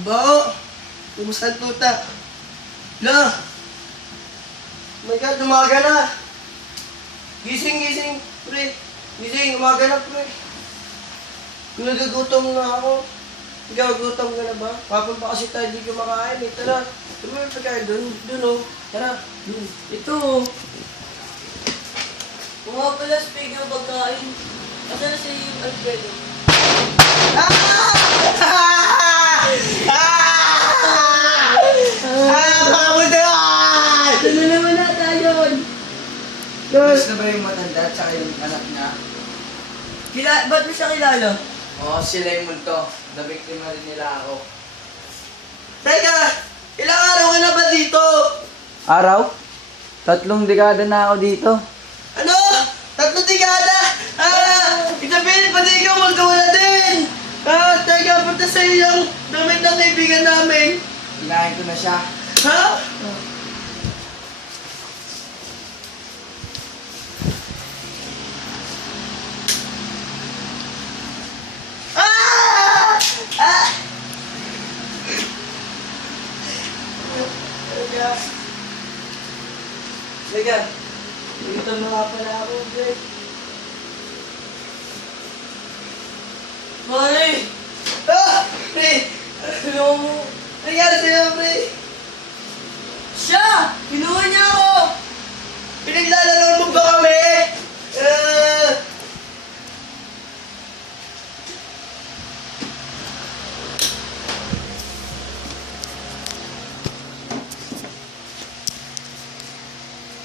Bao! Kumusta ang tuta? La! Oh my God, umaga na! Gising, pre! Gising, umaga na, pre! Kung nagagutom na ako, ikaw, gutom ka na ba? Kapag pa kasi tayo di kumakain eh. Tara, tumulong pa kayo dun oh. Tara, dun. Ito oh. Kung nga pala, speaking ng pagkain, asa na si Alfredo? Makapunta yan! Ano naman na tayo? Gusto na ba yung matanda at saka yung anak niya? Ba't mo siya kilala? Oo, sila yung multo. Nabiktima rin nila ako. Teka! Ilang araw ka na ba dito? Araw? 3 dekada na ako dito. Ano? 3 dekada? Isabihin, pati ikaw magkawala din! Teka, punta sa'yo yung damit ng kaibigan namin. Kinain ko na siya. Ha? Ah! Ah! Teka, dito na nga pala ako, Greg. Mare! Pre! Ano mo? Nangyari sa'yo, pre? Siya! Kinuha niya ako! Pinaglalaro